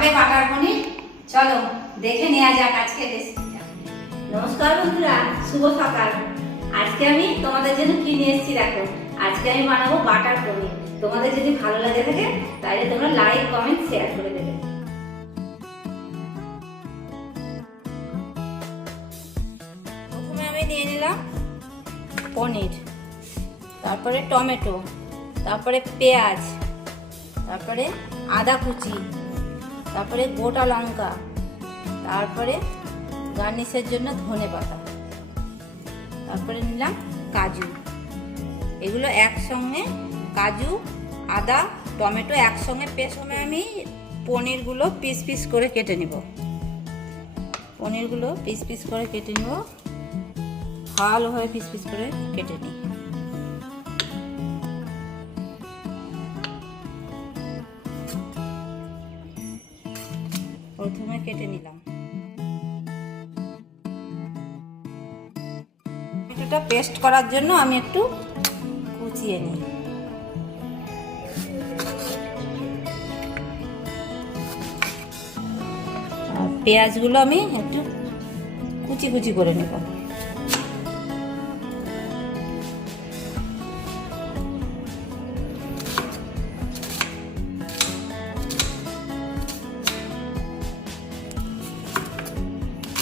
খাবে বাটার পনির। চলো দেখে নেওয়া যাক আজকে রেসিপিটা। নমস্কার বন্ধুরা, শুভ সকাল। আজকে আমি তোমাদের জন্য কি নিয়ে এসেছি দেখো। আজকে আমি বানাবো বাটার পনির। তোমাদের যদি ভালো লাগে থাকে তাহলে তোমরা লাইক, কমেন্ট, শেয়ার করে দেবে। প্রথমে আমি নিয়ে নিলাম পনির, তারপরে টমেটো, তারপরে পেঁয়াজ, তারপরে আদা কুচি, তারপরে গোটা লঙ্কা, তারপরে গার্নিশের জন্য ধনেপাতা, তারপরে নিলাম কাজু। এগুলো একসঙ্গে কাজু, আদা, টমেটো একসঙ্গে পেস্ট। আমি পনিরগুলো পিস পিস করে কেটে নিব। পনিরগুলো পিস পিস করে কেটে নিব, ভালোভাবে পিস পিস করে কেটে নিই। প্রথমে কেটে নিলাম। টমেটোটা পেস্ট করার জন্য আমি একটু কুচিয়ে নিই। আর পেঁয়াজগুলো আমি একটু কুচি কুচি করে নেব।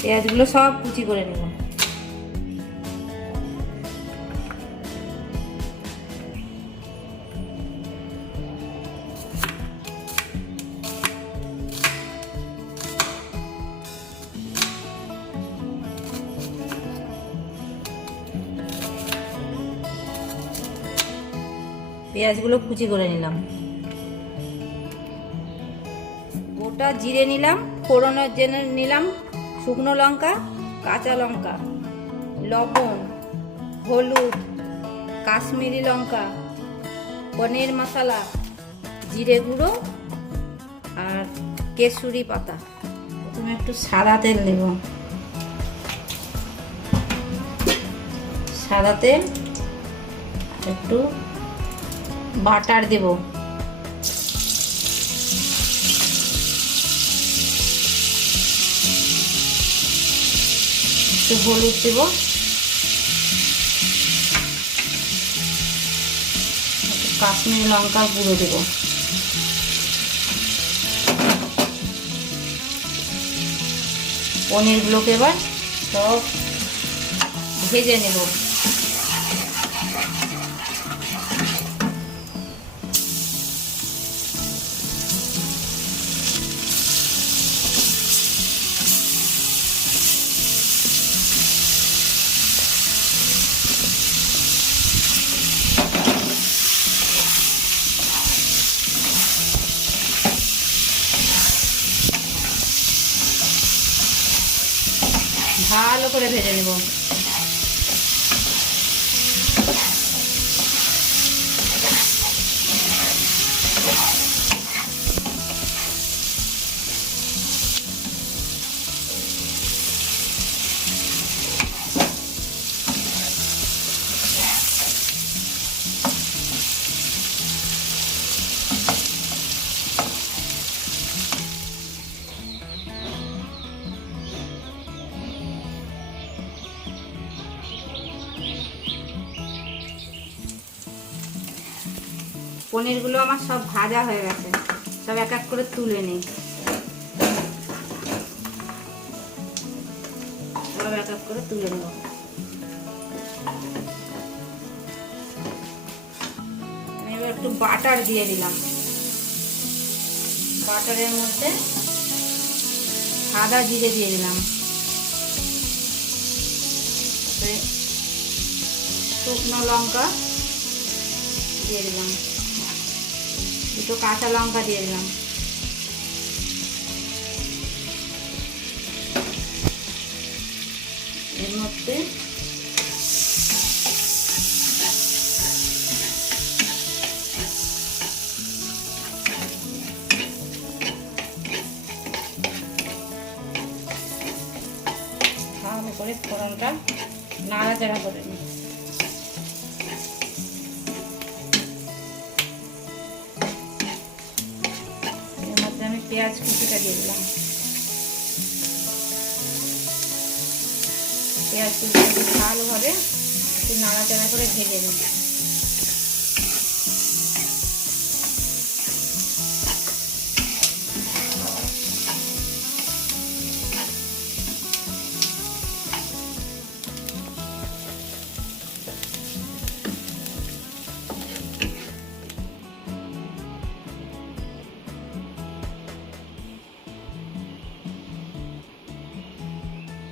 পেঁয়াজগুলো সব কুচি করে নেব। পেঁয়াজগুলো কুচি করে নিলাম। গোটা জিরে নিলাম, ফোড়নের জন্য নিলাম শুকনো লঙ্কা, কাঁচা লঙ্কা, লবণ, হলুদ, কাশ্মীরি লঙ্কা, পনির মশলা, জিরে গুঁড়ো আর কেশরি পাতা। প্রথমে একটু সাদা তেল দেব। সাদা তেল, একটু বাটার দেব। একটু হলুদ দেব, একটু কাশ্মীরি লঙ্কা গুঁড়ো দেব। পনিরগুলোকে এবার সব ভেজে নেব। ভালো করে ভেজে নেব। পনিরগুলো আমার সব ভাজা হয়ে গেছে, সব এক এক করে তুলে নিই। সব এক এক করে তুলে নেব। আমি এবার একটু বাটার দিয়ে দিলাম। বাটারের মধ্যে সাদা জিরে দিয়ে দিলাম, শুকনো লঙ্কা দিয়ে দিলাম, দুটো কাঁচা লঙ্কা দিয়ে দিলাম, এর মধ্যে ভালো করে ফোড়নটা নাড়াচাড়া করে নিই। পেঁয়াজ কুচিটা দিয়ে দিলাম। পেঁয়াজ কুচিটা ভালোভাবে একটু নাড়াচাড়া করে ভেজে নেব।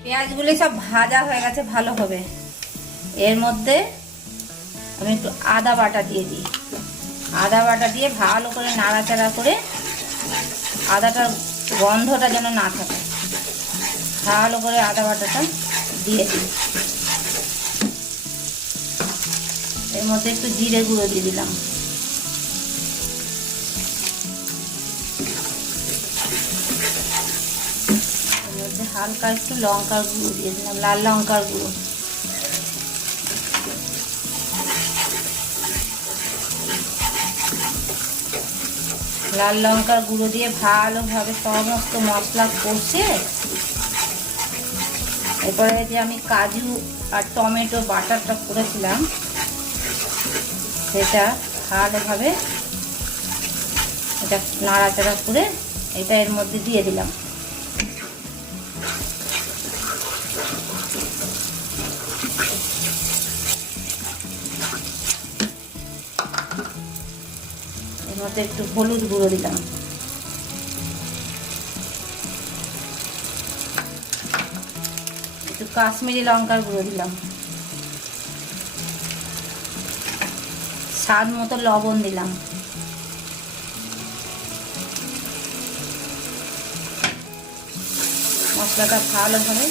পেঁয়াজগুলি সব ভাজা হয়ে গেছে ভালোভাবে। এর মধ্যে আমি একটু আদা বাটা দিয়ে দিই। আদা বাটা দিয়ে ভালো করে নাড়াচাড়া করে আদাটার গন্ধটা যেন না থাকে, ভালো করে আদা বাটাটা দিয়ে দিই। এর মধ্যে একটু জিরে গুঁড়ো দিয়ে দিলাম। হালকা একটু লঙ্কার গুঁড়ো দিয়ে দিলাম, লাল লঙ্কার গুঁড়ো। লাল লঙ্কার গুঁড়ো দিয়ে ভালোভাবে সমস্ত মশলা কষে এরপরে যে আমি কাজু আর টমেটো বাটারটা করেছিলাম সেটা ভালোভাবে এটা নাড়াচাড়া করে এটা এর মধ্যে দিয়ে দিলাম। এর মধ্যে একটু হলুদ গুঁড়ো দিলাম, একটু কাশ্মীরি লঙ্কার গুঁড়ো দিলাম, স্বাদ মতো লবণ দিলাম। মশলাটা ভালোভাবে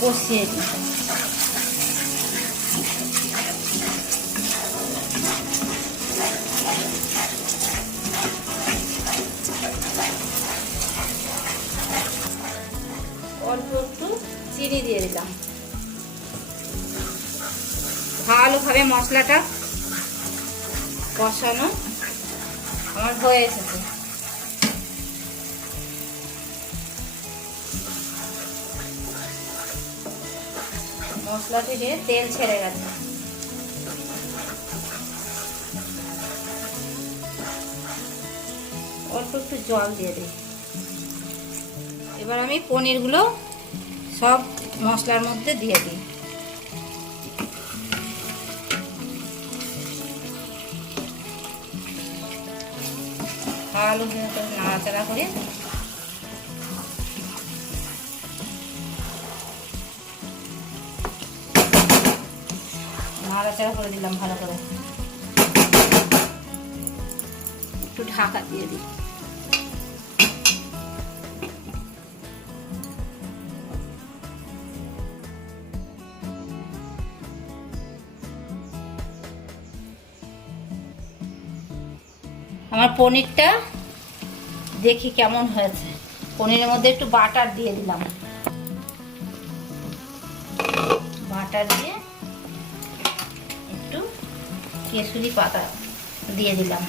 কষিয়ে দিই। অল্প একটু চিনি দিয়ে দিলাম। ভালোভাবে মশলাটা কষানো আমার হয়ে এসেছে। মশলা থেকে তেল ছেড়ে গেছে। অল্প একটু জল দিয়ে দিই। এবার আমি পনিরগুলো সব মশলার মধ্যে দিয়ে দিই। ভালো নাড়াচাড়া করে দিলাম ভালো করে। একটু ঢাকা দিয়ে দিই। আমার পনিরটা দেখি কেমন হয়েছে। পনিরের মধ্যে একটু বাটার দিয়ে দিলাম। বাটার দিয়ে একটু কেসুরি পাতা দিয়ে দিলাম।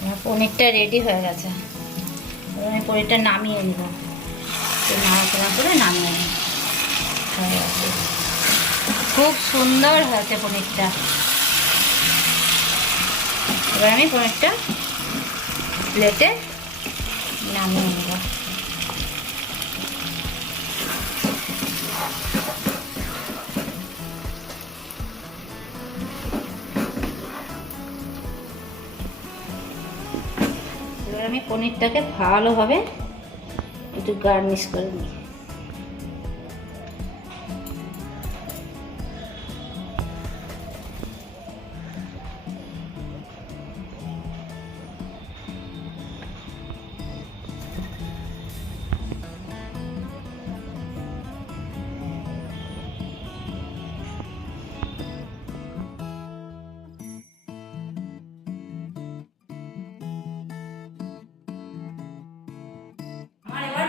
আমার পনিরটা রেডি হয়ে গেছে। আমি পনিরটা নামিয়ে নিব। নাড়াচাড়া করে নামিয়ে নিব। হয়ে গেছে। খুব সুন্দর হয়েছে পনিরটা। এবার আমি পনিরটা প্লেটে নামিয়ে নেব। এবার আমি পনিরটাকে ভালোভাবে একটু গার্নিশ করে নিই।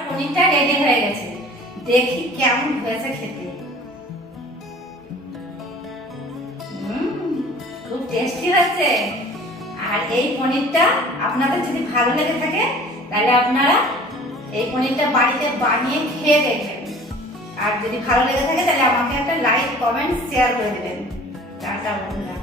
পনিরটা রেডি হয়ে গেছে। দেখি কেমন হয়েছে খেতে। খুব টেস্টি হয়েছে। হয়েছে। আর এই পনিরটা আপনাদের যদি ভালো লেগে থাকে তাহলে আপনারা এই পনিরটা বাড়িতে বানিয়ে খেয়ে দেখবেন। আর যদি ভালো লেগে থাকে তাহলে আমাকে একটা লাইক, কমেন্ট, শেয়ার করে দেবেন। টাটা বন্ধুরা।